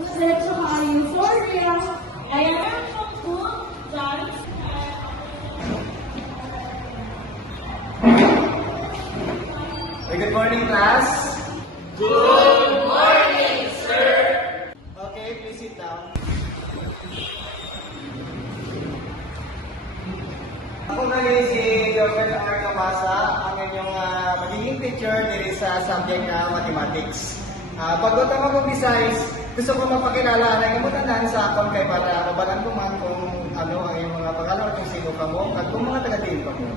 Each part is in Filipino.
Diretso kayo. Sorry ah. Ayan po, guys. Good morning, class. Good morning, sir. Okay, please sit down. Ako na rin si Dr. R. Camasa, ang inyong magiging teacher dito sa subject na mathematics. Pag ito mag-umpisa is, gusto ko mapakilala na kamutanan sa akon kay para mabalan ko man kung ano ang iyong mga pangalan kung sino ka mo at kung mga taga-team ka mo.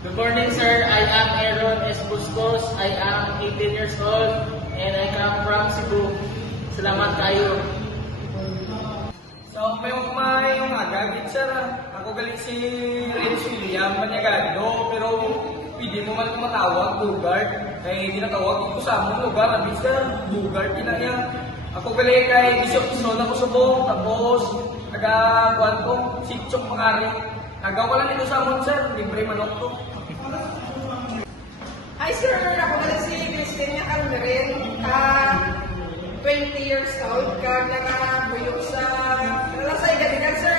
Good morning, sir. I am Aaron S. Bustos. I am 18 years old and I come from Cebu. Salamat kayo. So, may yung agad, sir. Ako galing si Renz William Maniagado, pero pwede mo man matawag, Bugard. Kaya tinatawag ko sa among lugar, abis sir, Bugard, kinaya. Ako galing kay Bishop Isnoda ko subong, tapos taga-kuhan ko, Sitchok Makari. Nagawa lang ito sa amon, sir, libre manok ko. Hi sir, ako na si Cristina Calderin, 20 years old, kag nangabuyog sa edad sir.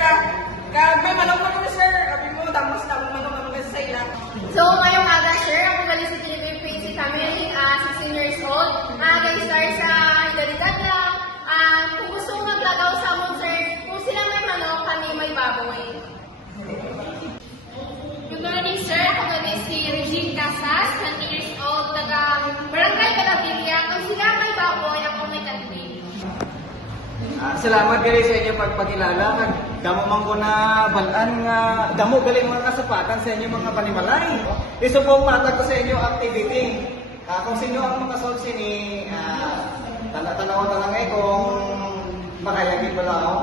Kag may manok na kami sir, abi mo, damos na manok na mga sa ila. So, ngayong aga, sir, ako galing si Philippine Princey Family, 16 years old. Guys-star sa edad lang. Kung gusto mong maglagaw sa amon, sir, kung sila may manok, kami may baboy. Good morning, sir. Ako galing si Regine Casas, 20 years old, taga Barangay Calabria. Kung sila may baboy, ako may kambing. Salamat gali sa inyo pagpakilala. Damo man ko na balaan nga damo gali mga kasapatan sa inyo mga panimalay. Iso po matag ko sa inyo activity. Kung sa inyo ang makasolve sini tanaw lang kung makayagin pala ako.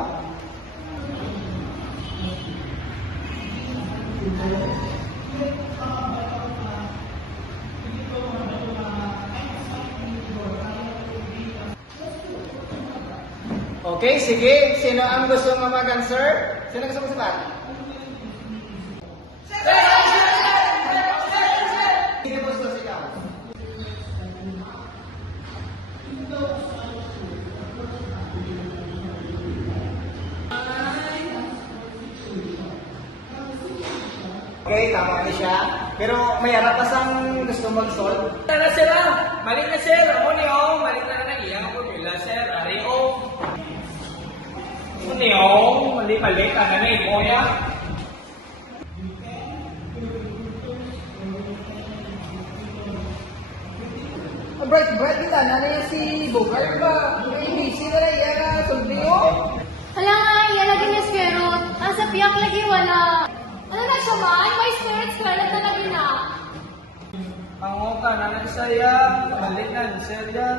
Okay, sige. Sino ang gusto mag-answer? Sino gusto mag-sabat? Sige, gusto ikaw. Okay, tama na siya. Pero may harap pa sang gusto mag-solve. Tara sir, mali na sir. Ako niyo, mali na na iyang ako nila sir. Ari o. Ako niyo, mali-mali ka na na imo ya. Bright kita na niya si Bogart ba? May busy na iya na sulbiyo. Hala nga, yan lagi niya skerot. Sa piyak lagi wala. Ano na siya man? May spirit scarlet na lagi na. Ang ka na na saya, balik na sir ya.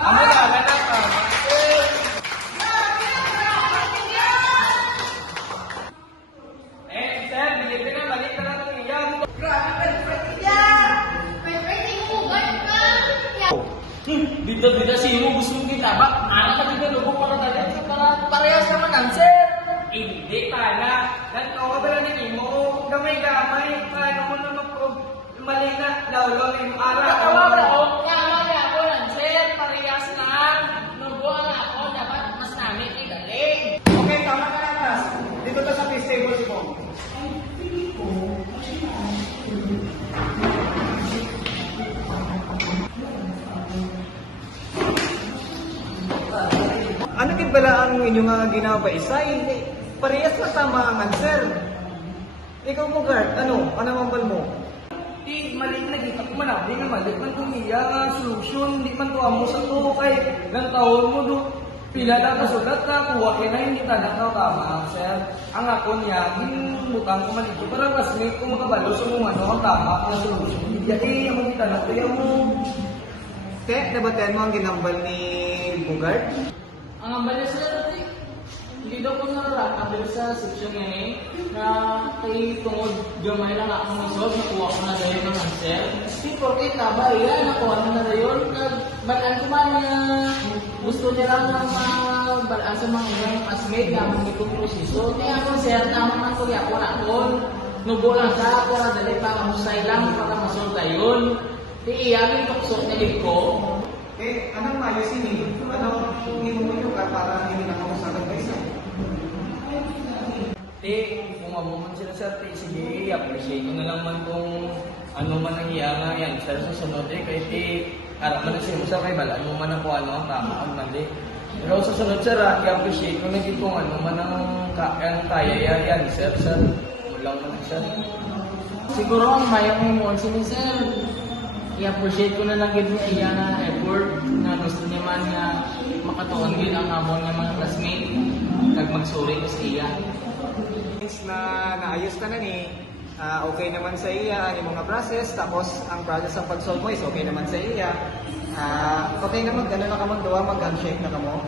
Amo na na ka. Sir, bilhin na balik na lang iyang. Grabe ka, Bright kita. May birthday ko, guard ka. Bida-bida si mo gusto mong kita ba? Anak ka bida lubog para tayo para parehas naman ang sir. Hindi pala. Nagtawa ba lang ni mo? Gamay-gamay. Paano mo naman po? Mali na. Lawlaw na yung ara. Natawa ba ako? Kamali ako lang sir. Parehas na. Nubuan ako. Dapat mas namin igaling. Okay, tama ka na, Mas. Dito ka sa face table si Bong. Ano kit bala ang inyong nga ginawa isay? Parehas na tama ang answer. Ikaw mo, Gart, ano ang bal mo? Di mali na kita ko man. Di na mali man kumiya nga solution. Di man to amo sa to. Kay lang taon mo do. Pila na kasulat na. Kuha kaya na hindi ka nakakama, sir. Ang ako niya, hinutang ko man ito. Parang kasmate ko makabalo sa mga ano ang tama ang solution. Hindi ang magkita na. Kaya mo. Te, nabatayan mo ang ginambal ni Bogart? Ang ambal sir, hindi daw ko nararakambil sa section ngayon na kay tungod gamay lang akong masod, nakuha ko na dayon ng answer. Kasi porkit na ba, yan, nakuha na dayon. Balaan ko man na gusto niya lang ng balaan sa mga ibang classmate na mga itong proseso. Kaya ako sir, tama man ko ako na ako. Nubo lang ka, para dali pa kamusay lang para masod dayon. Di iyamin tuksok na ko. Eh, anong ayusin eh. Ano, hinuhulyo ka para hindi na ako sagad guys. Kung mamuman sila sir, sige, appreciate ko na lang man kung ano man ang iya nga yan. Sir, sa sunod kahit harap man na siya sir, kay balaan mo man ako ano, tama ang mali. Pero sa sunod sir, i-appreciate ko na din kung ano man ang kaya yan, sir. Mulang man sir. Siguro ang mayang mo sini sir. I-appreciate ko na lang gid niya na effort na gusto niya man nga makatuon gid ang amon nga mga classmate kag magsuri ko sa iya. Since na naayos ka na ni, okay naman sa iya ang mga process, tapos ang process ng pag-solve mo is okay naman sa iya. Okay naman, gano'n na ka magdawa, mag-handshake na ka mo.